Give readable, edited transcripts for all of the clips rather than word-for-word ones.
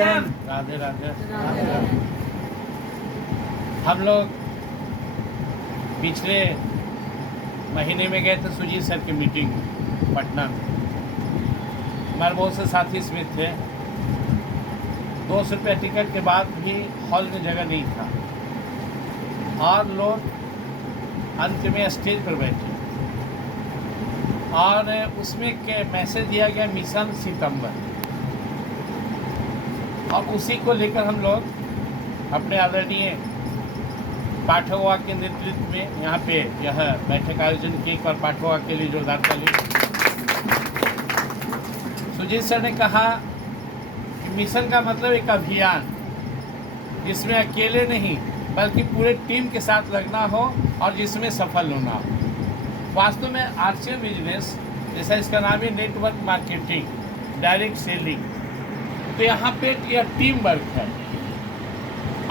जैन। राधे राधे। हम लोग पिछले महीने में गए थे सुजीत सर की मीटिंग पटना में। हमारे बहुत से साथी इसमें थे। 200 रुपये टिकट के बाद भी हॉल में जगह नहीं था और लोग अंत में स्टेज पर बैठे और उसमें के मैसेज दिया गया मिशन सितंबर, और उसी को लेकर हम लोग अपने आदरणीय पाठकों के नेतृत्व में यहाँ पे यह बैठक आयोजन की और पाठकों के लिए जोरदार ताली। सुजीत सर ने कहा कि मिशन का मतलब एक अभियान जिसमें अकेले नहीं बल्कि पूरे टीम के साथ लगना हो और जिसमें सफल होना हो। वास्तव में आरसीएम बिजनेस जैसा इसका नाम है नेटवर्क मार्केटिंग, डायरेक्ट सेलिंग, तो यहाँ पे यह टीम वर्क है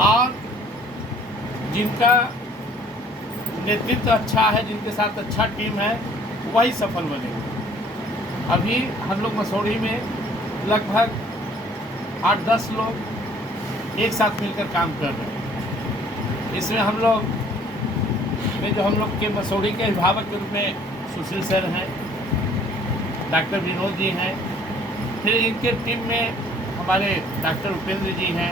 और जिनका नेतृत्व अच्छा है, जिनके साथ अच्छा टीम है, वही सफल बनेगा। अभी हम लोग मसौढ़ी में लगभग 8-10 लोग एक साथ मिलकर काम कर रहे हैं। इसमें हम लोग में जो हम लोग के मसौढ़ी के अभिभावक के रूप में सुशील सर हैं, डॉक्टर विनोद जी हैं, फिर इनके टीम में हमारे डॉक्टर उपेंद्र जी हैं,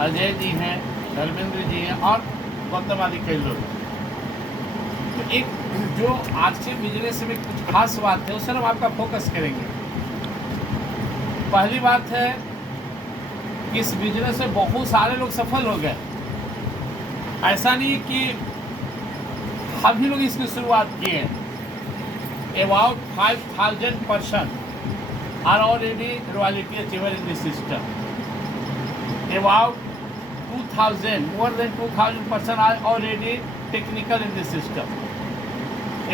अजय जी हैं, धर्मेंद्र जी हैं और गौतम आदि कई लोग हैं। तो एक जो आरसीएम बिजनेस में कुछ खास बात है उस पर हम आपका फोकस करेंगे। पहली बात है कि इस बिजनेस में बहुत सारे लोग सफल हो गए। ऐसा नहीं कि हम ही लोग इसकी शुरुआत किए हैं। About 5000 person are already royalty achiever in this system. About 2000, more than 2000 person are already technical in this system.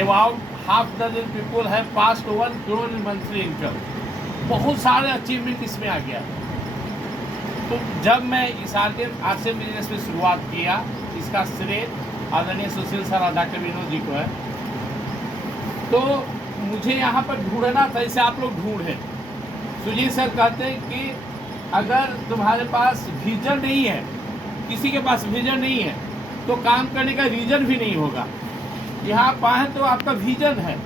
About half dozen people have passed 1 crore in monthly income. बहुत सारे अचीवमेंट इसमें आ गया। तो जब मैं इस आरसीएम बिजनेस में शुरुआत किया, इसका श्रेय आदरणीय सुशील सर और डॉक्टर विनोद जी को है। तो मुझे यहाँ पर ढूंढना था, इसे आप लोग ढूंढें। सुजीत सर कहते हैं कि अगर तुम्हारे पास विजन नहीं है, किसी के पास विजन नहीं है तो काम करने का रीजन भी नहीं होगा। यहाँ आप आए तो आपका विजन है,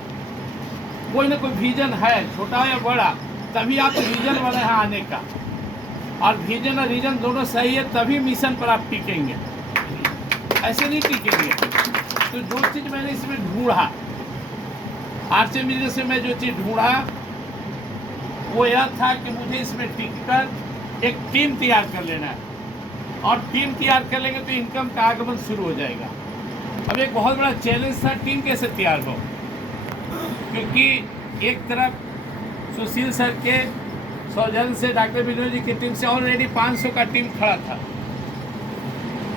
कोई ना कोई विजन है, छोटा या बड़ा, तभी आप विजन वाले यहाँ आने का। और विजन और रीजन दोनों सही है तभी मिशन पर आप टिकेंगे, ऐसे नहीं टिकेंगे। तो जो चीज़ मैंने इसमें ढूंढा, आरसीएम बिजनेस में मैं जो चीज़ ढूंढा वो यह था कि मुझे इसमें टिककर एक टीम तैयार कर लेना है, और टीम तैयार कर लेंगे तो इनकम का आगमन शुरू हो जाएगा। अब एक बहुत बड़ा चैलेंज था, टीम कैसे तैयार हो, क्योंकि एक तरफ सुशील सर के सौजन्य से डॉक्टर विनोद जी की टीम से ऑलरेडी 500 का टीम खड़ा था।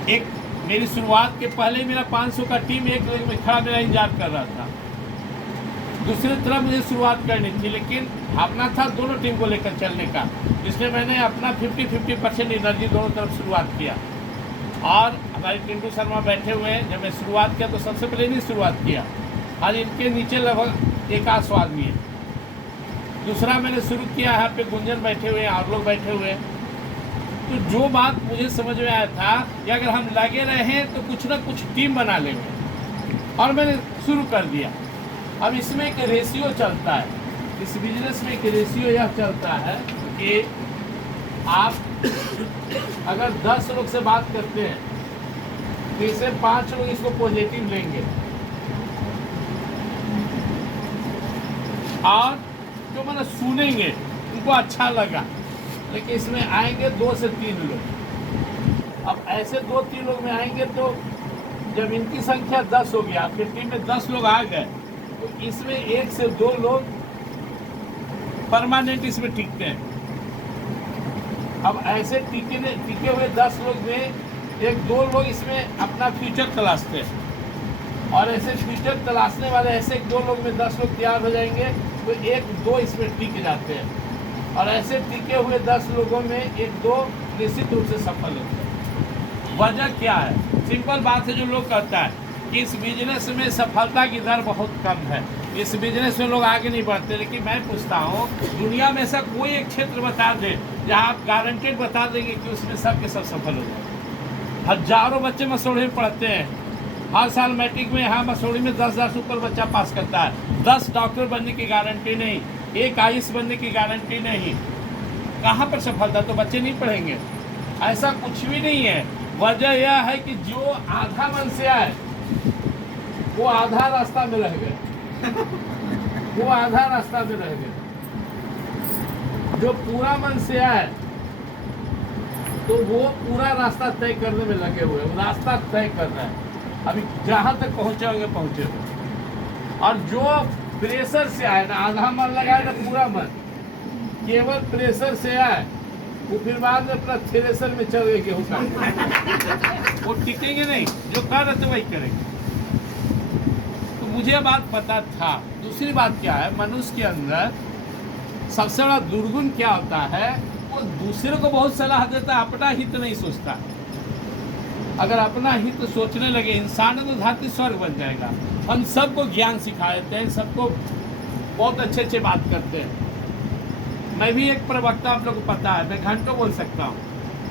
एक मेरी शुरुआत के पहले मेरा 500 का टीम एक लेग में खड़ा मेरा इंतजार कर रहा था। दूसरी तरफ मुझे शुरुआत करनी थी, लेकिन भावना था दोनों टीम को लेकर चलने का, इसलिए मैंने अपना 50-50% एनर्जी दोनों तरफ शुरुआत किया। और हमारे टिंटू शर्मा बैठे हुए हैं, जब मैं शुरुआत किया तो सबसे पहले नहीं शुरुआत किया, और इनके नीचे लगभग 100 आदमी है। दूसरा मैंने शुरू किया, यहाँ पे गुंजन बैठे हुए हैं और लोग बैठे हुए हैं। तो जो बात मुझे समझ में आया था कि अगर हम लगे रहे तो कुछ ना कुछ टीम बना लेंगे, और मैंने शुरू कर दिया। अब इसमें एक रेशियो चलता है, इस बिजनेस में एक रेशियो यह चलता है कि आप अगर 10 लोग से बात करते हैं तो इससे 5 लोग इसको पॉजिटिव लेंगे, और जो मैंने सुनेंगे उनको अच्छा लगा, लेकिन इसमें आएंगे 2 से 3 लोग। अब ऐसे 2-3 लोग में आएंगे तो जब इनकी संख्या 10 हो गया, फिर टीम में 10 लोग आ गए, तो इसमें 1 से 2 लोग परमानेंट इसमें टिकते हैं। अब ऐसे टिके हुए 10 लोग में 1-2 लोग इसमें अपना फ्यूचर तलाशते हैं, और ऐसे फ्यूचर तलाशने वाले ऐसे 1-2 लोग में 10 लोग तैयार हो जाएंगे तो 1-2 इसमें टिक जाते हैं, और ऐसे टिके हुए 10 लोगों में 1-2 निश्चित रूप से सफल होते हैं। वजह क्या है? सिंपल बात है, जो लोग कहता है कि इस बिजनेस में सफलता की दर बहुत कम है। इस बिजनेस में लोग आगे नहीं बढ़ते। लेकिन मैं पूछता हूँ, दुनिया में ऐसा कोई एक क्षेत्र बता दे जहाँ आप गारंटेड बता देंगे कि उसमें सब के सब सफल हो जाए। हजारों बच्चे मसूरी में पढ़ते हैं, हर साल मैट्रिक में यहाँ मसूरी में 10,000 से ऊपर बच्चा पास करता है। 10 डॉक्टर बनने की गारंटी नहीं, 1 आईएएस बनने की गारंटी नहीं। कहाँ पर सफलता? तो बच्चे नहीं पढ़ेंगे। ऐसा कुछ भी नहीं है। वजह यह है कि जो आधा मन से आए वो आधा रास्ता में रह गए, वो आधा रास्ता में रह गए। जो पूरा मन से आए तो वो पूरा रास्ता तय करने में लगे हुए, वो रास्ता तय कर रहा है। अभी जहां तक पहुंचे होंगे पहुंचे होंगे। और जो प्रेशर से आए, ना आधा मन लगाए ना पूरा मन, केवल प्रेशर से आए, वो फिर बाद में अपना थ्रेसर में चल गए गेहूं काटने। वो टिकेंगे नहीं, जो कर रहे थे वही करेंगे। तो मुझे बात पता था। दूसरी बात क्या है, मनुष्य के अंदर सबसे बड़ा दुर्गुण क्या होता है, वो दूसरे को बहुत सलाह देता है, अपना हित नहीं सोचता। अगर अपना हित सोचने लगे इंसान तो धरती स्वर्ग बन जाएगा। हम सबको ज्ञान सिखा देते हैं, सबको बहुत अच्छे अच्छे बात करते हैं। मैं भी एक प्रवक्ता, आप लोग को पता है, मैं घंटों बोल सकता हूँ।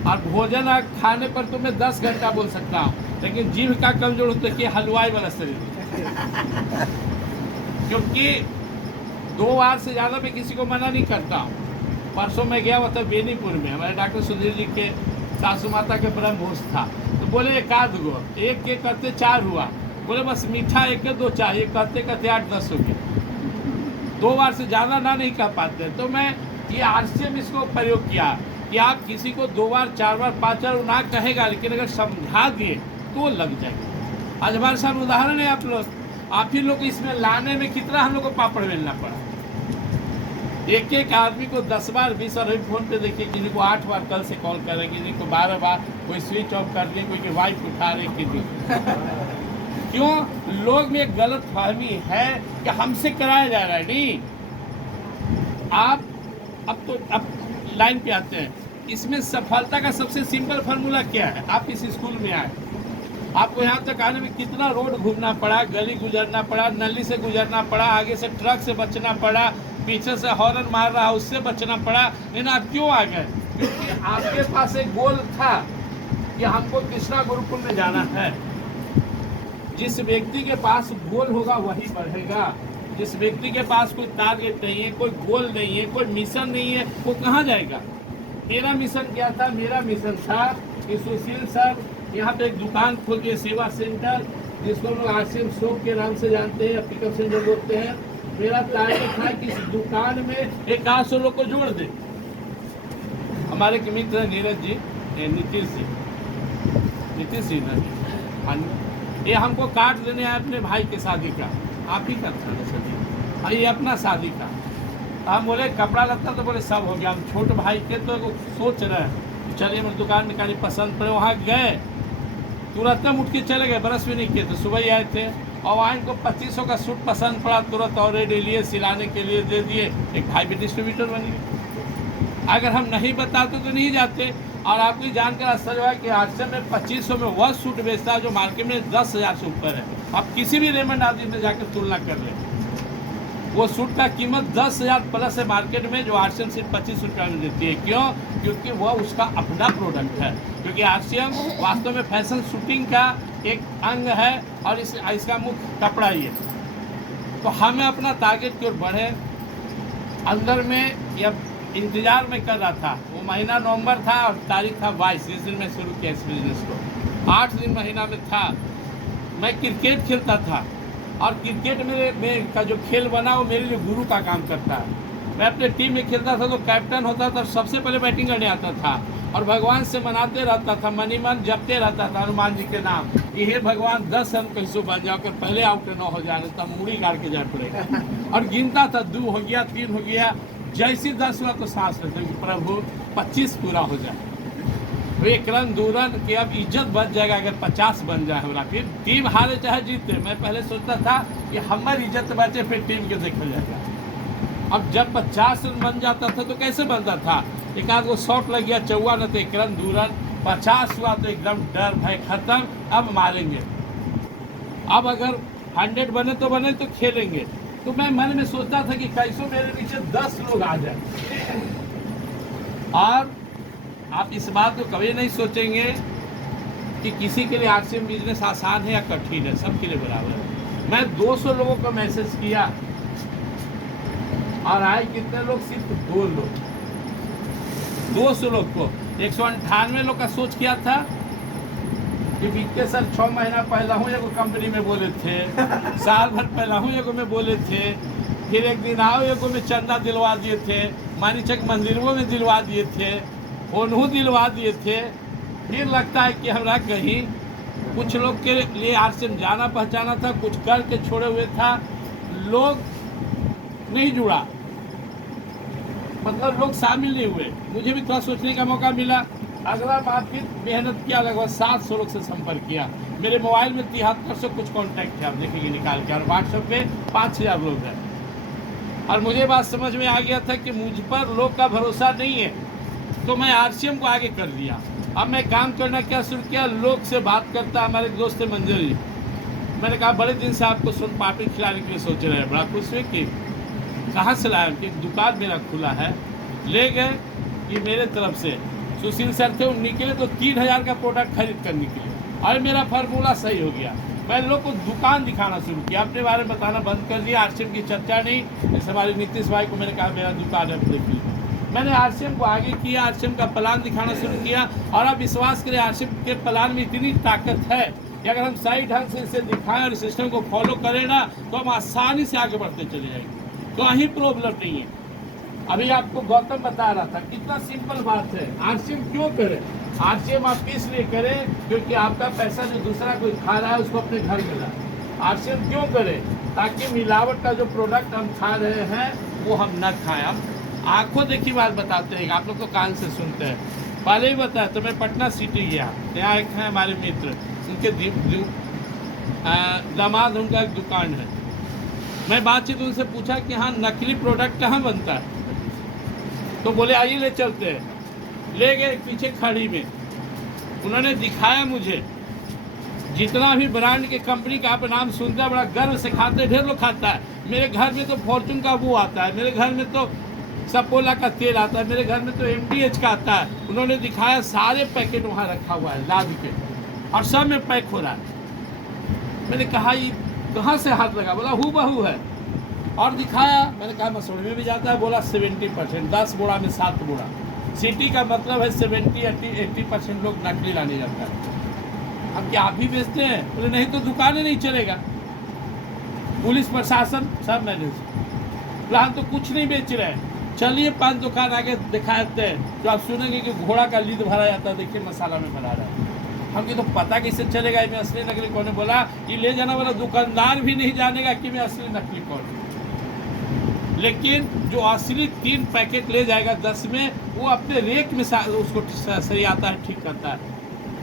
और भोजन खाने पर तो मैं 10 घंटा बोल सकता हूँ, लेकिन जीभ का कमजोर होता है कि हलवाई वाला शरीर। क्योंकि 2 बार से ज़्यादा मैं किसी को मना नहीं करता हूँ। परसों मैं गया हुआ था बेनीपुर में, हमारे डॉक्टर सुधीर जी के सासू माता के ब्रह्म भोज था। तो बोले 1 गो, एक के करते 4 हुआ। बोले बस मीठा 1 के 2 चाहिए, कहते कहते 8-10 हो गए। 2 बार से ज़्यादा ना नहीं कह पाते। तो मैं ये आरसीएम इसको प्रयोग किया कि आप किसी को 2 बार 4 बार 5 बार ना कहेगा, लेकिन अगर समझा दिए तो लग जाएगा। आज हमारे साथ उदाहरण है आप लोग, आप ही लोग इसमें लाने में कितना हम लोग को पापड़ बेलना पड़ा। एक एक आदमी को 10 बार 20 बार फोन पे देखिए, किसी को 8 बार कल से कॉल करेंगे, किसी को 12 बार, कोई स्विच ऑफ कर दिए, कोई की वाइफ उठा रहे किसी। क्यों? लोग में एक गलत फहमी है कि हमसे कराया जा रहा है। नहीं, आप अब लाइन पे आते हैं। इसमें सफलता का सबसे सिंपल फार्मूला क्या है? आप इस स्कूल में आए, आपको यहाँ तक आने में कितना रोड घूमना पड़ा, गली गुजरना पड़ा, नली से गुजरना पड़ा, आगे से ट्रक से बचना पड़ा, पीछे से हॉर्न मार रहा उससे बचना पड़ा। लेकिन आप क्यों आ गए? क्योंकि आपके पास एक गोल था कि हमको कृष्णा गुरुकुल में जाना है। जिस व्यक्ति के पास गोल होगा वही बढ़ेगा। जिस व्यक्ति के पास कोई टारगेट नहीं है, कोई गोल नहीं है, कोई मिशन नहीं है, वो कहाँ जाएगा? मेरा मिशन क्या था? मेरा मिशन था कि सुशील सर यहाँ पे एक दुकान खोल के, सेवा सेंटर, जिसको लोग आरसीएम शॉप के नाम से जानते हैं, पिकअप सेंटर बोलते हैं। मेरा टारगेट था कि इस दुकान में 100 लोग को जोड़ दे। हमारे मित्र नीरज जी, नीतीश जी ये हमको कार्ड देने आए अपने भाई के शादी का। आप ही का था सर, ये अपना शादी का। हम बोले कपड़ा लगता, तो बोले सब हो गया। हम छोटे भाई के तो सोच रहे हैं चलिए मैं दुकान में कहीं पसंद पड़े, वहाँ गए, तुरंत उठ के चले गए, ब्रश भी नहीं किए थे। सुबह ही आए थे और वहाँ इनको 2500 का सूट पसंद पड़ा, तुरंत ऑर्डर लिए, सिलाने के लिए दे दिए। एक भाई भी डिस्ट्रीब्यूटर बन गए। अगर हम नहीं बताते तो नहीं जाते। और आपको जानकर आश्चर्य हुआ कि आरसीएम में 2500 में वह सूट बेचता है जो मार्केट में 10,000 से ऊपर है। आप किसी भी रेमंड आदमी में जाकर तुलना कर लें, वो सूट का कीमत 10,000 प्लस है मार्केट में, जो आरसीएम सिर्फ 25 रुपये में देती है। क्यों? क्योंकि वह उसका अपना प्रोडक्ट है। क्योंकि आरसीएम वास्तव में फैशन शूटिंग का एक अंग है और इसका मुख्य कपड़ा ही है। तो हमें अपना टारगेट की ओर बढ़े। अंदर में या इंतजार में कर रहा था, वो महीना नवंबर था और तारीख था 22, जिस दिन मैं शुरू किया इस बिजनेस को। 8 दिन महीना में था। मैं क्रिकेट खेलता था और क्रिकेट में का जो खेल बना वो मेरे लिए गुरु का काम करता है। मैं अपने टीम में खेलता था तो कैप्टन होता था, सबसे पहले बैटिंग करने आता था और भगवान से मनाते रहता था, मनी मन जपते रहता था हनुमान जी के नाम कि हे भगवान 10 रन कैसे बन जाओ, कर पहले आउट न हो जाने, तब मुड़ी गाड़ के जाए पड़ेगा। और गिनता था, 2 हो गया, 3 हो गया, जैसी 10 हुआ तो सांस लेते प्रभु 25 पूरा हो जाए, 1 रन 2 रन की अब इज्जत बच जाएगा। अगर 50 बन जाए हमारा, फिर टीम हारे चाहे जीते। मैं पहले सोचता था कि हमारी इज्जत बचे, फिर टीम के देखा जाएगा। अब जब 50 रन बन जाता था तो कैसे बनता था? एक आध को शॉट लग गया, 54 न तो 1 रन 2 रन, 50 हुआ तो एकदम डर भय खत्म, अब मारेंगे। अब अगर 100 बने तो बने तो खेलेंगे, तो मैं मन में सोचता था कि कैसो मेरे नीचे 10 लोग आ जाए। और आप इस बात को कभी नहीं सोचेंगे कि किसी के लिए आरसीएम बिजनेस आसान है या कठिन है, सबके लिए बराबर है। मैं 200 लोगों को मैसेज किया और आए कितने लोग? सिर्फ 2 लोग। 200 लोग को 198 लोग का सोच किया था कि बीते सर 6 महीना पहला हूँ एगो कंपनी में बोले थे, साल भर पहला हूँ एगो में बोले थे, फिर एक दिन आओ एगो में चंदा दिलवा दिए थे, मानीचक मंदिरों में दिलवा दिए थे, ओनहू दिलवा दिए थे। फिर लगता है कि हमरा कहीं कुछ लोग के लिए आरसीएम जाना पहचाना था, कुछ करके छोड़े हुए था, लोग नहीं जुड़ा, मतलब लोग शामिल नहीं हुए। मुझे भी थोड़ा सोचने का मौका मिला। अगला बार फिर मेहनत किया, लगभग 700 लोग से संपर्क किया। मेरे मोबाइल में 7300 कुछ कॉन्टैक्ट है, आप देखेंगे निकाल के, और व्हाट्सएप पे 5000 लोग हैं। और मुझे बात समझ में आ गया था कि मुझ पर लोग का भरोसा नहीं है, तो मैं आरसीएम को आगे कर दिया। अब मैं काम करना क्या शुरू किया, लोग से बात करता। हमारे दोस्त मंजर जी, मैंने कहा बड़े दिन से आपको सोन पापड़ी खिलाने के लिए सोच रहे हैं, बड़ा खुश हुए कि कहाँ से लाया कि दुकान मेरा खुला है। ले गए कि मेरे तरफ से सुशील सर थे, वो निकले तो 3000 का प्रोडक्ट खरीद कर निकले, और मेरा फार्मूला सही हो गया। मैं लोग को दुकान दिखाना शुरू किया, अपने बारे में बताना बंद कर दिया। आरसीएम की चर्चा नहीं, जैसे हमारे नीतीश भाई को मैंने कहा मेरा दुकान है, देखिए। मैंने आरसीएम को आगे किया, आरसीएम का प्लान दिखाना शुरू किया। और अब विश्वास करें, आरसीएम के प्लान में इतनी ताकत है कि अगर हम सही ढंग से इसे दिखाएं और सिस्टम को फॉलो करें ना, तो हम आसानी से आगे बढ़ते चले जाएंगे, कहीं प्रॉब्लम नहीं है। अभी आपको गौतम बता रहा था, कितना सिंपल बात है। आरसीएम क्यों करें? आरसीएम आप इसलिए करें क्योंकि आपका पैसा जो दूसरा कोई खा रहा है उसको अपने घर में लाए। आरसीएम क्यों करें? ताकि मिलावट का जो प्रोडक्ट हम खा रहे हैं वो हम न खाएं। हम आंखों देखी बात बताते हैं, आप लोग तो कान से सुनते हैं। पहले ही बताया तो मैं पटना सिटी गया, यहाँ एक है हमारे मित्र, उनके दामाद, उनका एक दुकान है। मैं बातचीत उनसे पूछा कि हाँ नकली प्रोडक्ट कहाँ बनता है, तो बोले आइए ले चलते हैं। ले गए पीछे खड़ी में, उन्होंने दिखाया मुझे जितना भी ब्रांड के कंपनी का आप नाम सुनते हैं, बड़ा गर्व से खाते हैं, ढेर लोग खाता है। मेरे घर में तो फॉर्चून का वो आता है, मेरे घर में तो सपोला का तेल आता है, मेरे घर में तो MDH का आता है। उन्होंने दिखाया, सारे पैकेट वहाँ रखा हुआ है लाद के, और सब में पैक हो रहा है। मैंने कहा ये कहाँ से हाथ लगा? बोला हूबहू है। और दिखाया, मैंने कहा मसूड़ी में भी जाता है, बोला 70%, 10 बोरा में 7 बोरा। सिटी का मतलब है 70-80% लोग नकली लाने जाता है। हम क्या आप भी बेचते हैं? बोले नहीं तो दुकानें नहीं चलेगा। पुलिस प्रशासन सब मैनेज, बोला हम तो कुछ नहीं बेच रहे हैं। चलिए 5 दुकान आगे दिखाते हैं, तो आप सुनेंगे कि घोड़ा का लीद भरा जाता है, देखिए मसाला में बना रहा है। हमको तो पता कैसे चलेगा मैं असली नकली कौन है? बोला ये ले जाने वाला दुकानदार भी नहीं जानेगा कि मैं असली नकली कौन हूँ। लेकिन जो असली 3 पैकेट ले जाएगा 10 में, वो अपने रेक में उसको सही आता है, ठीक करता है,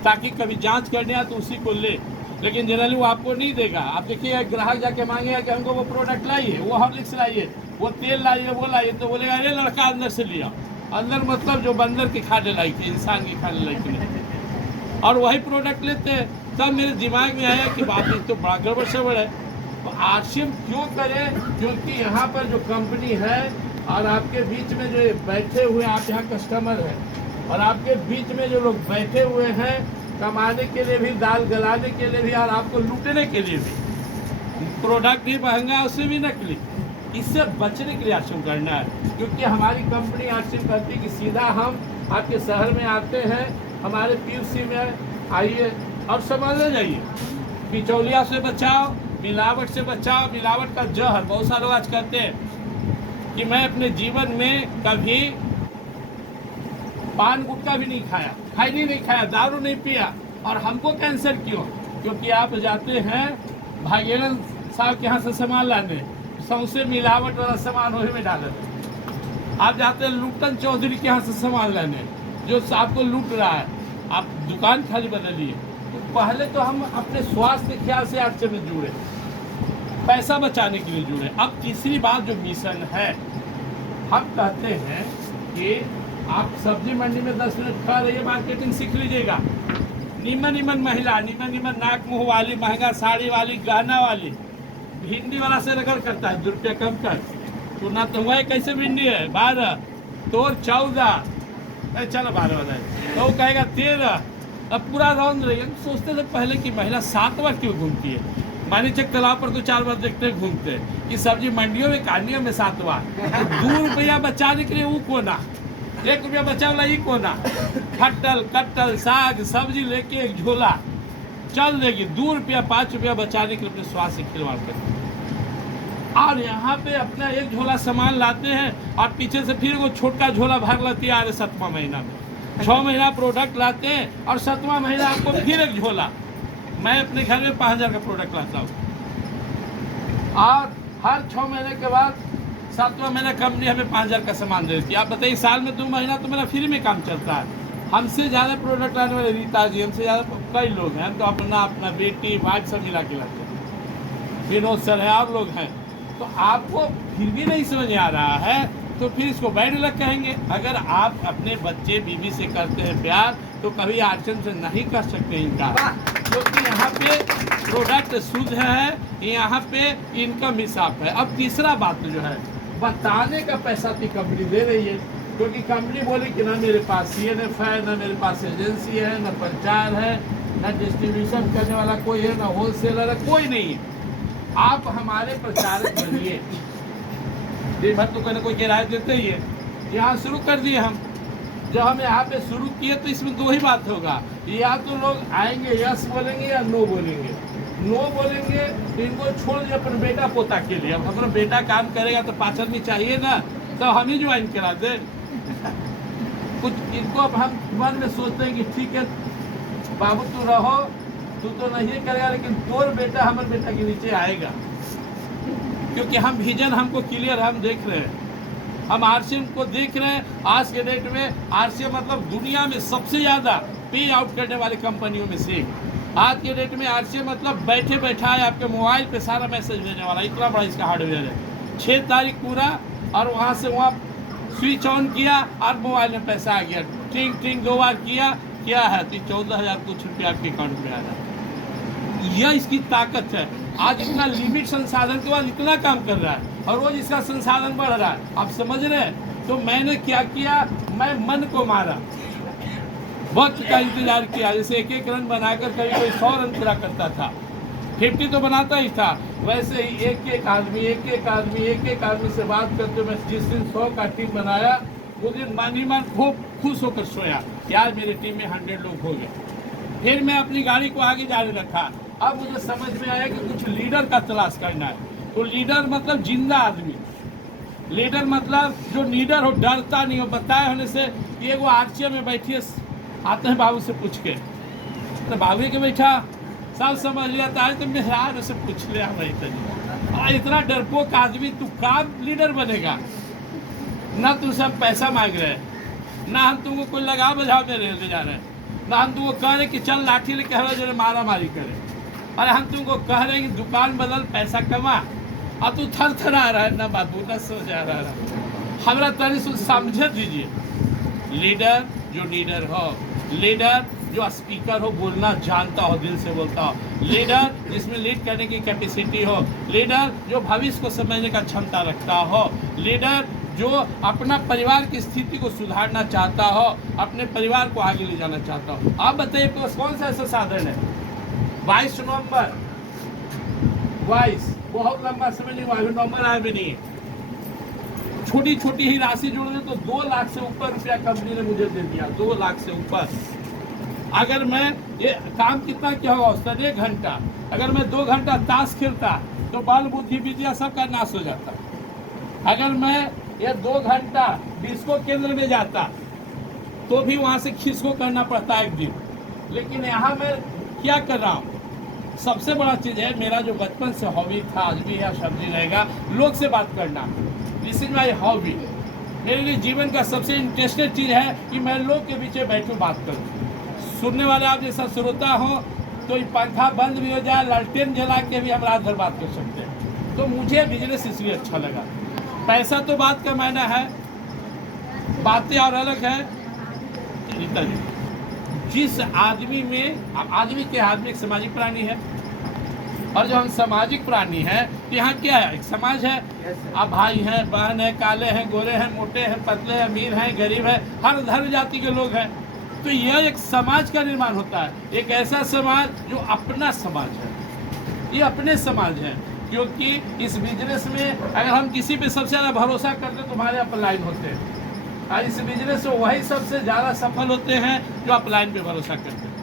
ताकि कभी जांच करने आए तो उसी को ले। लेकिन जनरली वो आपको नहीं देगा। आप देखिए ग्राहक जाके मांगेगा कि हमको वो प्रोडक्ट लाइए, वो हॉर्लिक्स लाइए, वो तेल लाइए, वो लाइए, तो बोलेगा अरे लड़का अंदर से लिया। अंदर मतलब जो बंदर के खाने लायक है, इंसान के खाने लायक नहीं। और वही प्रोडक्ट लेते हैं। तब मेरे दिमाग में आया कि बात तो बड़ा गड़बड़ सड़बड़ है। तो आरसीएम क्यों करें? क्योंकि यहाँ पर जो कंपनी है और आपके बीच में जो बैठे हुए, आप यहाँ कस्टमर हैं, और आपके बीच में जो लोग बैठे हुए हैं कमाने के लिए भी, दाल गलाने के लिए भी, और आपको लूटने के लिए भी। प्रोडक्ट भी महंगा, उससे भी नकली। इससे बचने के लिए आरसीएम करना है। क्योंकि हमारी कंपनी आरसीएम करती है कि सीधा हम आपके शहर में आते हैं, हमारे पीयूसी में आइए और सामान ले जाइए। बिचौलिया से बचाओ, मिलावट से बचाओ। मिलावट का जहर बहुत सारे लोग आज कहते हैं कि मैं अपने जीवन में कभी पान गुटखा भी नहीं खाया, खैनी नहीं खाया, दारू नहीं पिया, और हमको कैंसर क्यों? क्योंकि आप जाते हैं भागेलन साहब के यहाँ से सामान लाने, सौंसे मिलावट वाला सामान वही में डाल देते। आप जाते हैं लुटन चौधरी के यहाँ से सामान लाने, जो आपको लूट रहा है, आप दुकान खाली बदलिए। तो पहले तो हम अपने स्वास्थ्य के ख्याल से आरसीएम में जुड़े, पैसा बचाने के लिए जुड़े। अब तीसरी बात जो मिशन है, हम कहते हैं कि आप सब्जी मंडी में 10 मिनट खा रहिए, मार्केटिंग सीख लीजिएगा। नीमन नीमन महिला, नीमन नीमन नाक मुँह वाली, महंगा साड़ी वाली, गहना वाली, भिंडी वाला से रगड़ करता है 2 रुपया कम कर, तो ना तो हुआ कैसे भिंडी है 12 तो 14, चलो 12 बताए तो वो कहेगा 13, अब पूरा राउंड रहेगा। सोचते थे पहले कि महिला 7 बार क्यों घूमती है, मानी चक तालाब पर तो 4 बार देखते घूमते हैं कि सब्जी मंडियों में कहानियों में 7 बार। 2 रुपया बचाने के लिए वो कोना, 1 रुपया बचा वाला ही कोना, खट्टल कट्टल साग सब्जी लेके एक झोला चल देगी। 2 रुपया 5 रुपया बचाने के लिए अपने स्वास्थ्य से खिलवाड़ करते हैं। और यहाँ पे अपना एक झोला सामान लाते हैं और पीछे से फिर वो छोटा झोला भर लेती है 7वां महीना में। 6 महीना प्रोडक्ट लाते हैं और 7वां महीना आपको फिर एक झोला। मैं अपने घर में 5000 का प्रोडक्ट लाता हूँ और हर 6 महीने के बाद 7वां महीना कंपनी हमें 5000 का सामान देती है। आप बताइए साल में 2 महीना तो मेरा फ्री में काम चलता है। हमसे ज़्यादा प्रोडक्ट लाने वाले रीता जी, हमसे ज़्यादा कई लोग हैं, हम तो अपना बेटी वाइफ सब मिला के लाते हैं। विनोद सर है और लोग हैं। तो आपको फिर भी नहीं समझ आ रहा है तो फिर इसको बैड लक कहेंगे। अगर आप अपने बच्चे बीवी से करते हैं प्यार तो कभी आर्चन से नहीं कर सकते इनका, क्योंकि यहाँ पे प्रोडक्ट शुद्ध है, यहाँ पे इनकम हिसाब है। अब तीसरा बात जो है बताने का पैसा तो कंपनी दे रही है, क्योंकि कंपनी बोली कि ना मेरे पास CNF है, ना मेरे पास एजेंसी है, ना प्रचार है, ना डिस्ट्रीब्यूशन करने वाला कोई है, ना होलसेलर है, कोई नहीं है। आप हमारे प्रचारक बनिए। दिन भर तो कोई ना कोई किराया देते ही है। यहाँ शुरू कर दिए हम, जब हम यहाँ पे शुरू किए तो इसमें 2 ही बात होगा, या तो लोग आएंगे यस बोलेंगे या नो बोलेंगे। नो बोलेंगे तो इनको छोड़ दिए अपने बेटा पोता के लिए। अब अपना बेटा काम करेगा तो 5 आदमी चाहिए ना, तो हम ही ज्वाइन करा दें। कुछ इनको अब हम मन में सोचते हैं कि ठीक है बाबू तू रहो, तू तो नहीं करेगा लेकिन तोर बेटा हमारे बेटा के नीचे आएगा, क्योंकि हम विजन हमको क्लियर हम देख रहे हैं। हम RCM को देख रहे हैं। आज के डेट में RCM मतलब दुनिया में सबसे ज़्यादा पे आउट करने वाली कंपनियों में से। आज के डेट में RCM मतलब बैठे बैठाए आपके मोबाइल पे सारा मैसेज भेजने वाला, इतना बड़ा इसका हार्डवेयर है। 6 तारीख पूरा और वहाँ से वहाँ स्विच ऑन किया और मोबाइल में पैसा आ गया। ट्रिंग ट्रिंग 2 बार किया, क्या है तो 14,000 कुछ रुपया आपके अकाउंट में आ रहा है। यह इसकी ताकत है। आज इतना लिमिट संसाधन के बाद इतना काम कर रहा है और रोज इसका संसाधन बढ़ रहा है। आप समझ रहे हैं? तो मैंने क्या किया, मैं मन को मारा, वक्त का इंतजार किया। जैसे 1-1 रन बनाकर कभी कोई 100 रन पूरा करता था, 50 तो बनाता ही था, वैसे ही एक एक आदमी से बात करते मैं जिस दिन 100 का टीम बनाया उस दिन मान खूब खुश होकर सोया, यार मेरी टीम में 100 लोग हो गए। फिर मैं अपनी गाड़ी को आगे जाने रखा। अब मुझे समझ में आया कि कुछ लीडर का तलाश करना है। तो लीडर मतलब जिंदा आदमी, लीडर मतलब जो लीडर हो, डरता नहीं हो। बताए होने से ये वो RCM में बैठिए, आते हैं बाबू से पूछ के, तो बाबू के बैठा सब समझ लिया है तो मेहराज से पूछ लिया भाई, इतना डरपोक आदमी तू काम लीडर बनेगा ना? तू सब पैसा मांग रहे हैं ना, हम तुमको कोई लगा बजा में ले जा रहे हैं ना, हम तुमको कह रहे कि चल लाठी लेके हमें जो मारा मारी करे। अरे हम तुमको कह रहे हैं कि दुकान बदल पैसा कमा, अब तू थर थर आ रहा है ना बाबू, ना सो जा रहा है। हमारा तरी समझ दीजिए। लीडर जो लीडर हो, लीडर जो स्पीकर हो, बोलना जानता हो, दिल से बोलता हो, लीडर जिसमें लीड करने की कैपेसिटी हो, लीडर जो भविष्य को समझने का क्षमता रखता हो, लीडर जो अपना परिवार की स्थिति को सुधारना चाहता हो, अपने परिवार को आगे ले जाना चाहता हो। आप बताइए कौन सा ऐसा साधन है? 22 नवंबर 22 बहुत लंबा समय नहीं हुआ, नवंबर आया भी नहीं है। छोटी छोटी ही राशि जोड़ दे तो 2 लाख से ऊपर रुपया कंपनी ने मुझे दे दिया, 2 लाख से ऊपर। अगर मैं ये काम कितना क्या होगा औसतन 1 घंटा, अगर मैं 2 घंटा ताश खेलता तो बाल बुद्धि विद्या सबका नाश हो जाता। अगर मैं ये 2 घंटा डिस्को केंद्र में जाता तो भी वहाँ से खिसको करना पड़ता 1 दिन। लेकिन यहाँ मैं क्या कर रहा हूँ? सबसे बड़ा चीज़ है, मेरा जो बचपन से हॉबी था, आज भी है, सब्जी रहेगा, लोग से बात करना। This is my hobby. मेरे लिए जीवन का सबसे इंटरेस्टेड चीज़ है कि मैं लोग के बीच बैठूँ, बात करूँ। सुनने वाले आप जैसा श्रोता हो तो पंखा बंद भी हो जाए, लालटेन जला के भी हम रात भर बात कर सकते हैं। तो मुझे बिजनेस इसलिए अच्छा लगा। पैसा तो बात का मायना है, बातें और अलग है। जिस आदमी में, आदमी के आदमी एक सामाजिक प्राणी है, और जो हम सामाजिक प्राणी हैं, यहाँ क्या है, एक समाज है। आप भाई हैं, बहन है, काले हैं, गोरे हैं, मोटे हैं, पतले हैं, अमीर हैं, गरीब हैं, हर धर्म जाति के लोग हैं। तो यह एक समाज का निर्माण होता है, एक ऐसा समाज जो अपना समाज है, ये अपने समाज है। क्योंकि इस बिजनेस में अगर हम किसी पे सबसे ज़्यादा भरोसा करते तो हमारे अपलाइन होते हैं, और इस बिजनेस में वही सबसे ज़्यादा सफल होते हैं जो अपलाइन पे भरोसा करते हैं।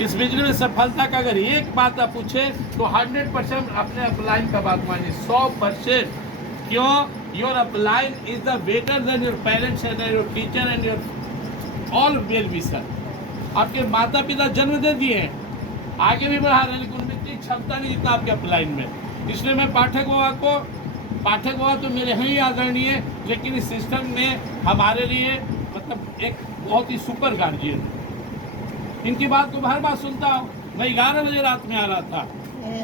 इस बिजनेस में सफलता का अगर एक बात आप पूछे तो 100% अपने अपलाइन का बात मानिए, 100%। क्यों? Your upline is the better than your parents and your teacher and your all well wisher. आपके माता पिता जन्म दे दिए हैं, आगे भी बढ़ा रहे हैं, लेकिन उनमें इतनी क्षमता नहीं जितना आपके अपलाइन में। इसलिए मैं पाठक बाबा तो मेरे हैं ही आदरणीय, लेकिन इस सिस्टम में हमारे लिए मतलब एक बहुत ही सुपर गार्जियन। इनकी बात को हर बात सुनता हूँ। मैं 11 बजे रात में आ रहा था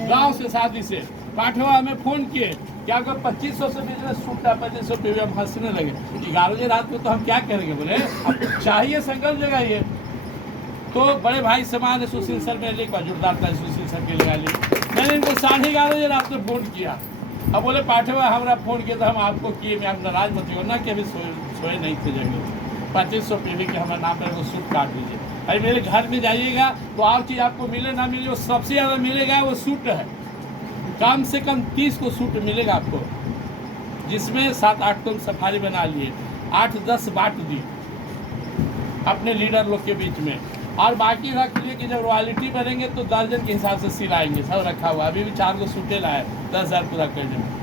गांव से, शादी से। पाठवा हमें फ़ोन किए क्या अगर 2500 से बिजनेस छूटता है, 2500 पे हम हंसने लगे। 11 बजे रात में तो हम क्या करेंगे? बोले अब चाहिए संकल्प जगाइए। तो बड़े भाई समान है सुशील सर, मेरे को जोरदार था सुशील सर के लगा लिए। मैंने इनको 11:30 बजे रात में फ़ोन किया। अब बोले पाठवा हमारा फ़ोन किया तो हम आपको किए, मैं आप नाराज मत हो ना कि अभी सोए नहीं थे जगह। 2500 पे के हमारा नाम है, वो सूट काट दीजिए। अरे मेरे घर में जाइएगा तो और चीज़ आपको मिले ना मिले, जो सबसे ज़्यादा मिलेगा वो सूट है। कम से कम 30 को सूट मिलेगा आपको, जिसमें 7-8 टन सफारी बना लिए, 8-10 बांट दी अपने लीडर लोग के बीच में, और बाकी रख लिए कि जब रॉयल्टी बनेंगे तो दर्जन के हिसाब से सिलाएंगे। सब रखा हुआ, अभी भी 4 को सूटे लाए 10,000 पूरा करने में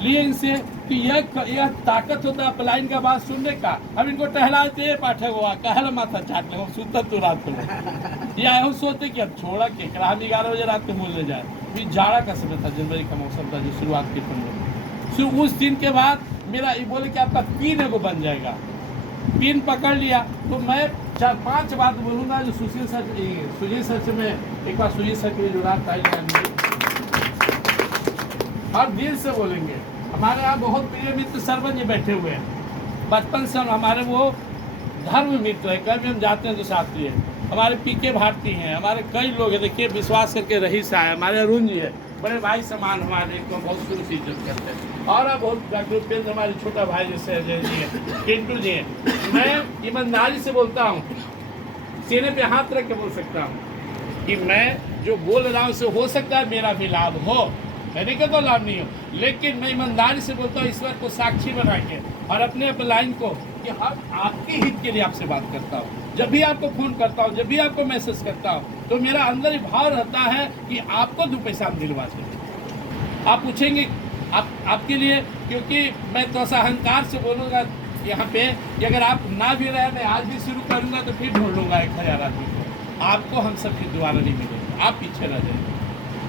लिए इनसे। तो यह ताकत होता है अपलाइन का बात सुनने का। अब इनको टहलाते पाठक हुआ कहल माथा चाट ले सुनता तो रात को या हम सोचते कि अब छोड़ा के हम 11 बजे रात को बोलने जाए। भी जाड़ा का समय था, जनवरी का मौसम था, जो शुरुआत के 15 उस दिन के बाद मेरा ये बोले कि आपका पिन एगो बन जाएगा। पिन पकड़ लिया तो मैं 4-5 बात बोलूँगा जो सुशील सर से मैं एक बार सुजीत सर के लिए जो रात आई हर दिल से बोलेंगे। हमारे यहाँ बहुत प्रिय मित्र सरवन जी बैठे हुए हैं, बचपन से हमारे वो धर्म मित्र है, कभी हम जाते हैं तो साथी है। हमारे पीके भारती हैं, हमारे कई लोग हैं, देखिए विश्वास करके रहीस है, हमारे अरुण जी है, बड़े भाई समान हमारे को बहुत शुरू से इज्जत करते हैं। और अब बहुत डॉक्टर उपेंद्र हमारे छोटा भाई जैसे अजय जी हैं, पिंटू जी हैं। मैं ईमानदारी से बोलता हूँ, सीने पे हाथ रख के बोल सकता हूँ कि मैं जो बोल रहा हूँ उससे हो सकता है मेरा भी लाभ हो, मैंने क्या तो लाभ नहीं हो, लेकिन मैं ईमानदारी से बोलता हूँ ईश्वर को साक्षी बना के और अपने अपलाइन को कि हम आपके हित के लिए आपसे बात करता हूँ। जब भी आपको फ़ोन करता हूँ, जब भी आपको मैसेज करता हूँ, तो मेरा अंदर ही भाव रहता है कि आपको 2 पैसा हम दिलवा दें। आप पूछेंगे आपके लिए, क्योंकि मैं तो ऐसा अहंकार से बोलूँगा यहाँ पे कि अगर आप ना भी रहे, मैं आज भी शुरू करूँगा तो फिर ढूंढ लूँगा 1000 आदमी को। आपको हम सब फिर दोबारा नहीं मिलेंगे, आप पीछे रह जाएंगे।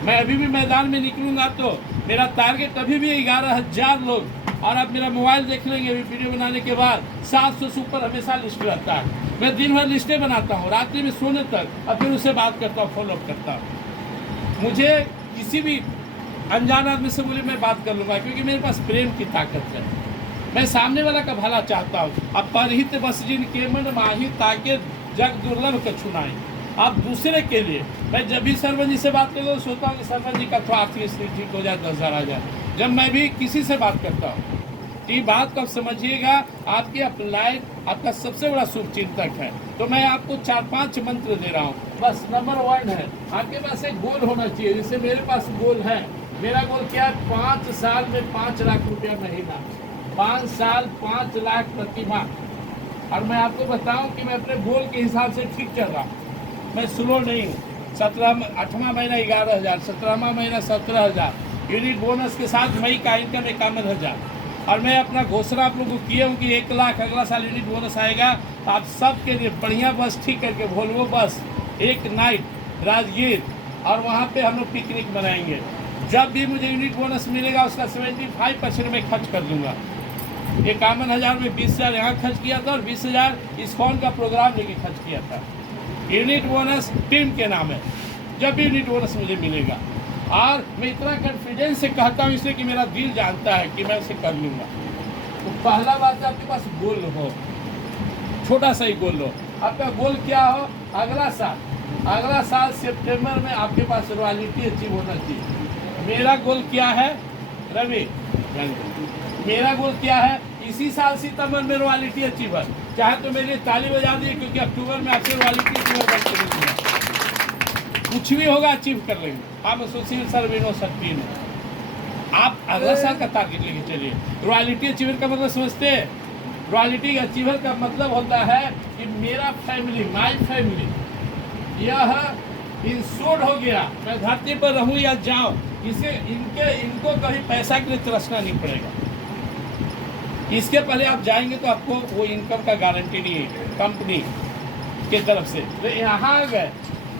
मैं अभी भी मैदान में निकलूँगा तो मेरा टारगेट अभी भी 11,000 लोग, और आप मेरा मोबाइल देख लेंगे अभी वीडियो बनाने के बाद 700 से ऊपर हमेशा लिस्ट रहता है। मैं दिन भर लिस्टें बनाता हूँ, रात्रि में सोने तक, और फिर उससे बात करता हूँ, फॉलोअप करता हूँ। मुझे किसी भी अनजान आदमी से बोले मैं बात कर लूँगा, क्योंकि मेरे पास प्रेम की ताकत है। मैं सामने वाला का भला चाहता हूँ। अब परहित बस जिन के मन माही ताके जग दुर्लभ कछु नाई। आप दूसरे के लिए, मैं जब भी सरवन जी से बात करता हूँ सोचता हूँ कि सरवन जी का थोड़ा आर्थिक स्थिति ठीक हो जाए, 10,000 आ जाए। जब मैं भी किसी से बात करता हूँ, ये बात को आप समझिएगा, आपके अपलाइन आपका सबसे बड़ा शुभ चिंतक है। तो मैं आपको 4-5 मंत्र दे रहा हूँ। बस नंबर 1 है, आपके पास एक गोल होना चाहिए। जैसे मेरे पास गोल है, मेरा गोल क्या है? 5 साल में 5 लाख रुपया महीना, 5 साल 5 लाख प्रति माह। और मैं आपको बताऊं कि मैं अपने गोल के हिसाब से ठीक चल रहा हूँ, मैं स्लो नहीं हूँ। 8वां महीना 11,000, 17वां महीना 17,000, यूनिट बोनस के साथ मई का इनकम 51,000। और मैं अपना घोषणा आप लोगों को किए हूँ कि 1 लाख अगला साल यूनिट बोनस आएगा। आप सब के लिए बढ़िया बस ठीक करके, वोल्वो बस, एक नाइट राजगीर, और वहाँ पे हम लोग पिकनिक मनाएंगे। जब भी मुझे यूनिट बोनस मिलेगा उसका 75% में खर्च कर दूँगा। 51,000 में 20,000 यहाँ खर्च किया था और 20,000 इस्कॉन का प्रोग्राम लेके खर्च किया था। यूनिट बोनस टीम के नाम है, जब भी यूनिट बोनस मुझे मिलेगा। और मैं इतना कॉन्फिडेंस से कहता हूँ इसलिए कि मेरा दिल जानता है कि मैं उसे कर लूँगा। तो पहला बात है आपके पास गोल हो, छोटा सा ही गोल हो। आपका गोल क्या हो? अगला साल सितंबर में आपके पास रॉयल्टी अचीव होना चाहिए। मेरा गोल क्या है रवि, मेरा गोल क्या है? इसी साल सितंबर में रॉयल्टी अचीवर, चाहे तो मेरे लिए ताली बजा दी, क्योंकि अक्टूबर में आपसे रॉयल्टी अचीवर बन के देंगे। कुछ भी होगा अचीव कर लेंगे। आप एसोसिएट सर्विनो सर्टिन है, आप अगला साल का टारगेट लेके चलिए। रॉयल्टी अचीवर का मतलब समझते हैं? रॉयल्टी अचीवर का मतलब होता है कि मेरा फैमिली, माई फैमिली, यह इंश्योर्ड हो गया, मैं धरती पर रहूं या जाऊं, इनको कभी पैसा के लिए तरसना नहीं पड़ेगा। इसके पहले आप जाएंगे तो आपको वो इनकम का गारंटी नहीं है कंपनी के तरफ से। तो यहाँ आ गए,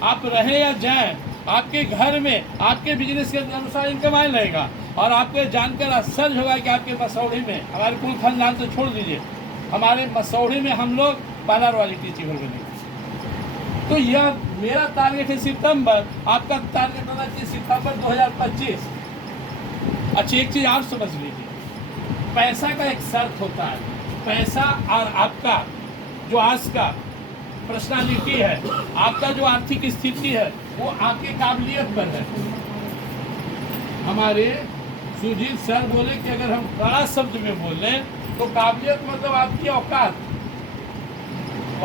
आप रहें या जाएं, आपके घर में आपके बिजनेस के अनुसार इनकम आने लगेगा। और आपको जानकर आश्चर्य होगा कि आपके मसौढ़ी में, हमारे कुल खानदान तो छोड़ दीजिए, हमारे मसौढ़ी में हम लोग पहला रॉयल्टी अचीवर बनेंगे। तो यह मेरा टारगेट है सितंबर, आपका टारगेट होना चाहिए सितंबर 2025। अच्छा, एक चीज़ और समझ लीजिए, पैसा का एक शर्त होता है। पैसा और आपका जो आज का पर्सनालिटी है, आपका जो आर्थिक स्थिति है, वो आपकी काबिलियत पर है। हमारे सुजीत सर बोले कि अगर हम बड़ा शब्द में बोले तो काबिलियत मतलब आपकी औकात।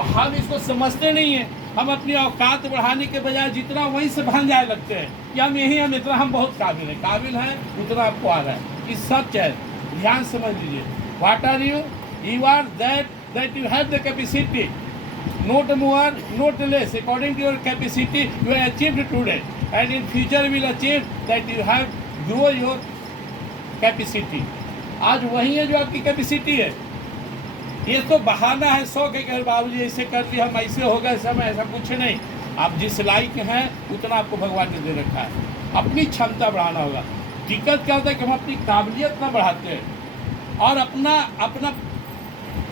हम इसको समझते नहीं है, हम अपनी औकात बढ़ाने के बजाय जितना वहीं से भान जाए लगते हैं कि हम इतना, हम बहुत काबिल हैं, उतना आपको आ रहा है। इस सब चाहे ध्यान समझ लीजिए। What are you? You are that you have the capacity, not more, not less, according to your capacity you have achieved today, and in future will achieve that you have grow your capacity। आज वही है जो आपकी capacity है। ये तो बहाना है, शौक है कि बाबूजी ऐसे कर दिया, हम ऐसे हो गए समय, ऐसा कुछ नहीं। आप जिस लायक हैं उतना आपको भगवान ने दे रखा है, अपनी क्षमता बढ़ाना होगा। दिक्कत क्या होता है कि हम अपनी काबिलियत ना बढ़ाते हैं और अपना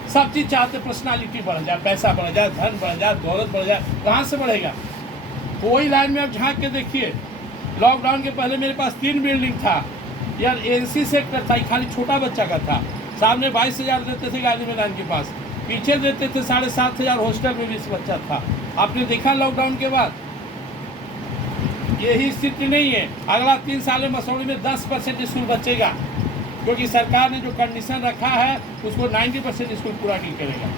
सब चीज़ चाहते, पर्सनालिटी बढ़ जाए, पैसा बढ़ जाए, धन बढ़ जाए, दौलत बढ़ जाए। कहाँ से बढ़ेगा? कोई लाइन में आप झांक के देखिए। लॉकडाउन के पहले मेरे पास 3 बिल्डिंग था यार, एनसी सेक्टर था, खाली छोटा बच्चा का था। सामने 22,000 देते थे गांधी मैदान के पास, पीछे देते थे 7,500 हॉस्टल में 20 बच्चा था। आपने देखा लॉकडाउन के बाद यही स्थिति नहीं है। अगला 3 साल में मसौढ़ी में 10% स्कूल बचेगा, क्योंकि सरकार ने जो कंडीशन रखा है उसको 90% स्कूल पूरा नहीं करेगा।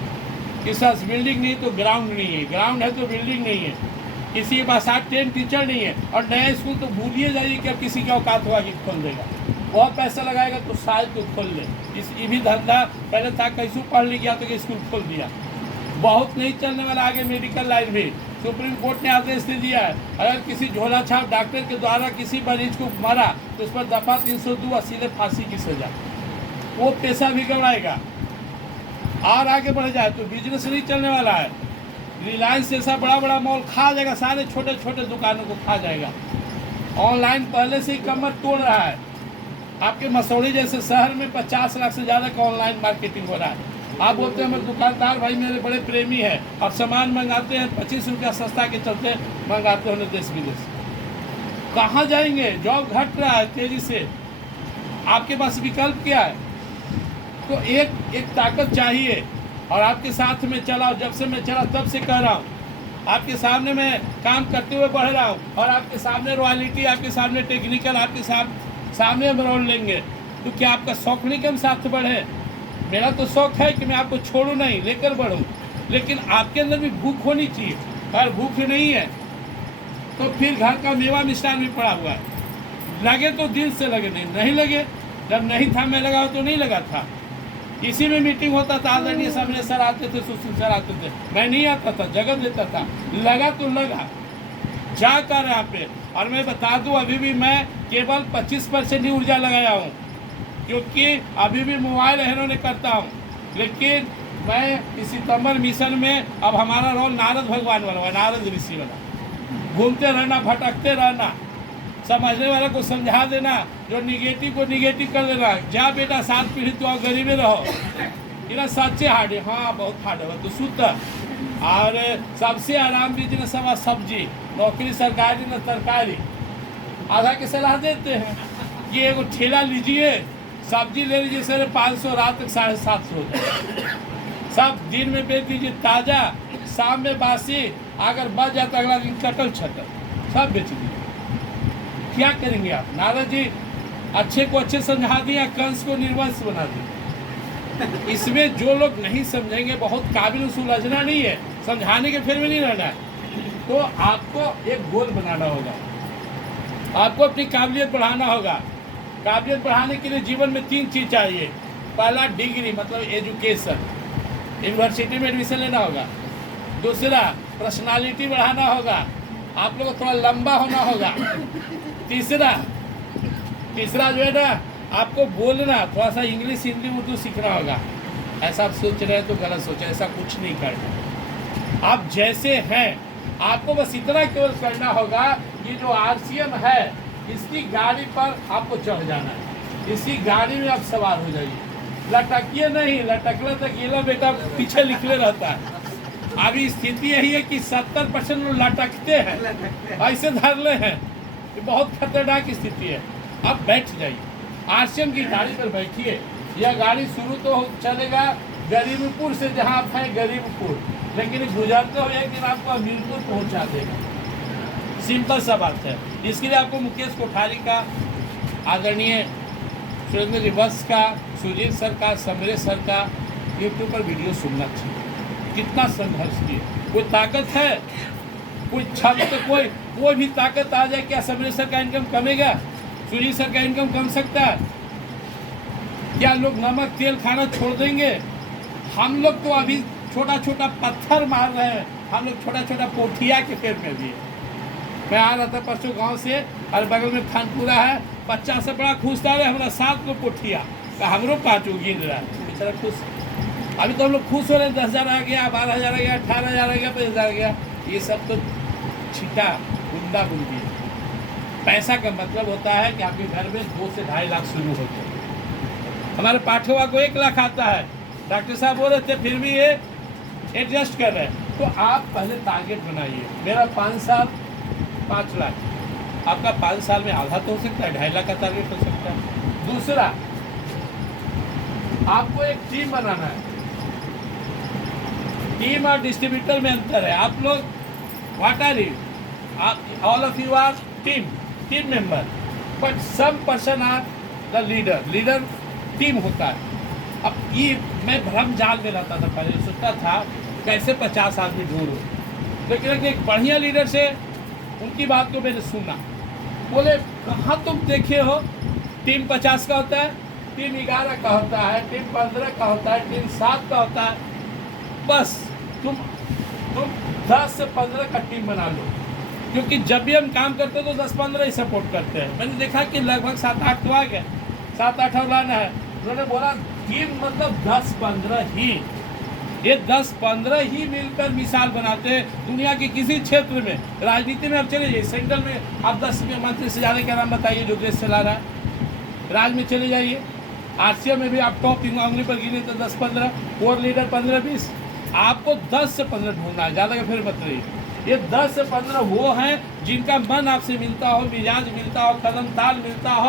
किसी पास बिल्डिंग नहीं तो ग्राउंड नहीं है, ग्राउंड है तो बिल्डिंग नहीं है, किसी के पास 8-10 टीचर नहीं है, और नया स्कूल तो भूलिए जाइए कि अब किसी की औकात होगा कि खोल देगा। बहुत पैसा लगाएगा तो शायद तो खोल ले। ये भी धंधा पहले था, कैसे पढ़ लिख गया तो कि स्कूल खोल दिया। बहुत नहीं चलने वाला आगे मेडिकल लाइन भी। सुप्रीम कोर्ट ने आदेश दे दिया है, अगर किसी झोला छाप डॉक्टर के द्वारा किसी मरीज को मारा तो उस पर दफा 302 और सीधे फांसी की सजा। वो पैसा भी गड़ाएगा और आगे बढ़ जाए तो बिजनेस नहीं चलने वाला है। रिलायंस जैसा बड़ा मॉल खा जाएगा, सारे छोटे छोटे दुकानों को खा जाएगा। ऑनलाइन पहले से ही कमर तोड़ रहा है। आपके मसौढ़ी जैसे शहर में 50 लाख से ज़्यादा का ऑनलाइन मार्केटिंग हो रहा है। आप बोलते हैं मेरे दुकानदार भाई मेरे बड़े प्रेमी है, और सामान मंगाते हैं 25 रुपया सस्ता के चलते मंगाते हैं देश विदेश। कहाँ जाएंगे? जॉब घट रहा है तेजी से, आपके पास विकल्प क्या है? तो एक ताकत चाहिए, और आपके साथ में चला। जब से मैं चला तब से कह रहा हूँ, आपके सामने मैं काम करते हुए बढ़ रहा हूँ, और आपके सामने रॉयल्टी, आपके सामने टेक्निकल, आपके सामने हम रोल लेंगे। तो क्या आपका शौक नहीं कि हम साथ बढ़े? मेरा तो शौक है कि मैं आपको छोड़ूं नहीं, लेकर बढ़ूं, लेकिन आपके अंदर भी भूख होनी चाहिए। अगर भूख नहीं है तो फिर घर का मेवा मिष्ठान भी पड़ा हुआ है, लगे तो दिल से लगे, नहीं लगे। जब नहीं था मैं लगा तो नहीं लगा था। इसी में मीटिंग होता था, आदरणीय सामने सर आते थे, सुशील सर आते थे, मैं नहीं आता था, जगह देता था, लगा तो लगा जाकर यहाँ पे। और मैं बता दूं अभी भी मैं केवल 25% ही ऊर्जा लगाया हूँ, क्योंकि अभी भी मोबाइल इन्होंने करता हूँ। लेकिन मैं इस सितंबर मिशन में अब हमारा रोल नारद भगवान वाला है, नारद ऋषि वाला। घूमते रहना, भटकते रहना, समझने वाला को समझा देना, जो निगेटिव को निगेटिव कर देना। जा बेटा 7 पीढ़ी तो आप गरीबी रहो, इतना सच्चे हार्ड है। हाँ बहुत हार्ड है तो सुत। और सबसे आराम बिजनेस हमारा सब्जी, नौकरी सरकारी न तरकारी। आधा की सलाह देते हैं कि एगो ठेला लीजिए, सब्जी ले लीजिए, सर 500, रात तक 750 हो जाए। सब दिन में बेच दीजिए ताज़ा, शाम में बासी, अगर बच जाए तो अगला दिन कटल छटल सब बेच दीजिए। क्या करेंगे आप? नारद जी अच्छे को अच्छे समझा दिया, कंस को निर्वंश बना दिया। इसमें जो लोग नहीं समझेंगे, बहुत काबिल उसूल उलझना नहीं है, समझाने के फिर में नहीं रहना है। तो आपको एक गोल बनाना होगा, आपको अपनी काबिलियत बढ़ाना होगा। काबिलियत बढ़ाने के लिए जीवन में 3 चीज़ चाहिए। पहला डिग्री मतलब एजुकेशन, यूनिवर्सिटी में एडमिशन लेना होगा। दूसरा पर्सनालिटी बढ़ाना होगा, आप लोग को थोड़ा लंबा होना होगा। तीसरा जो है ना, आपको बोलना थोड़ा सा इंग्लिश हिंदी उर्दू सीखना होगा। ऐसा आप सोच रहे हैं तो गलत सोचे, ऐसा कुछ नहीं करना। आप जैसे हैं आपको बस इतना केवल करना होगा, ये जो RCM है इसकी गाड़ी पर आपको चढ़ जाना है, इसकी गाड़ी में आप सवार हो जाइए। लटकिए नहीं, लटकने तक ये लो बेटा पीछे निकले रहता है। अभी स्थिति यही है कि 70% लोग लटकते हैं, ऐसे धरले हैं, ये बहुत खतरनाक स्थिति है। अब बैठ जाइए, RCM की गाड़ी पर बैठिए। यह गाड़ी शुरू तो चलेगा गरीबपुर से, जहाँ आप हैं गरीबपुर, लेकिन गुजरते हुए एक दिन आपको अमीरपुर पहुँचा देगा। सिंपल सा बात है। इसके लिए आपको मुकेश कोठारी का, आदरणीय सुरेंद्र रिवंश का, सुजीत सर का, समरेश सर का यूट्यूब पर वीडियो सुनना चाहिए। कितना संघर्ष किए, कोई ताकत है, कोई छत, कोई भी ताकत आ जाए क्या समरेश सर का इनकम कमेगा? सुजीत सर का इनकम कम सकता है क्या? लोग नमक तेल खाना छोड़ देंगे? हम लोग तो अभी छोटा छोटा पत्थर मार रहे हैं, हम लोग छोटा छोटा पोठिया के पेड़ में भी। मैं आ रहा था परसों गांव से, और बगल में थानपुरा है, बच्चा से बड़ा खुश था, हमारा 7 को पोठिया, हमरो 5 गिन रहा है, बेचारा खुश। अभी तो हम लोग खुश हो रहे हैं, 10,000 आ गया, 12,000 आ गया, 18,000 आ गया, 5,000 आ गया। ये सब तो छिटा बुंदा बुंदी। पैसा का मतलब होता है कि आपके घर में 2 से 2.5 लाख शुरू होते हैं। हमारे पाठवा को 1 लाख आता है, डॉक्टर साहब बोल रहे थे, फिर भी ये एडजस्ट कर रहे हैं। तो आप पहले टारगेट बनाइए, मेरा 5 साल 5 लाख, आपका 5 साल में आधा तो हो सकता है, 2.5 लाख का टारगेट हो सकता है। दूसरा, आपको एक टीम बनाना है। टीम और डिस्ट्रीब्यूटर में अंतर है। आप लोग what are you, all of you are team member, but some person are the leader team होता है। अब ये मैं भ्रम जाल में रहता था, पहले सोचता था कैसे 50 आदमी ढूंढूं, लेकिन एक बढ़िया लीडर से उनकी बात को मैंने सुना। बोले कहाँ तुम देखे हो टीम 50 का होता है, टीम 11 का होता है, टीम 15 का होता है, टीम 7 का होता है। बस तुम 10 से 15 का टीम बना लो, क्योंकि जब भी हम काम करते हैं तो 10-15 ही सपोर्ट करते हैं। मैंने देखा कि लगभग 7-8 तो आ गए, 7-8 और लाना है। उन्होंने बोला टीम मतलब 10-15 ही, ये 10-15 ही मिलकर मिसाल बनाते हैं दुनिया के किसी क्षेत्र में। राजनीति में अब चले जाइए, सेंट्रल में आप 10 मंत्री से ज़्यादा क्या नाम बताइए जो देश चला रहा है। राज्य में चले जाइए, RCM में भी आप टॉप उंगली पर गिने तो 10-15, कोर लीडर 15-20। आपको 10 से 15 ढूंढना है, ज़्यादा का फिर मत रहिए। ये 10 से 15 वो हैं जिनका मन आपसे मिलता हो, मिजाज मिलता हो, कदम ताल मिलता हो।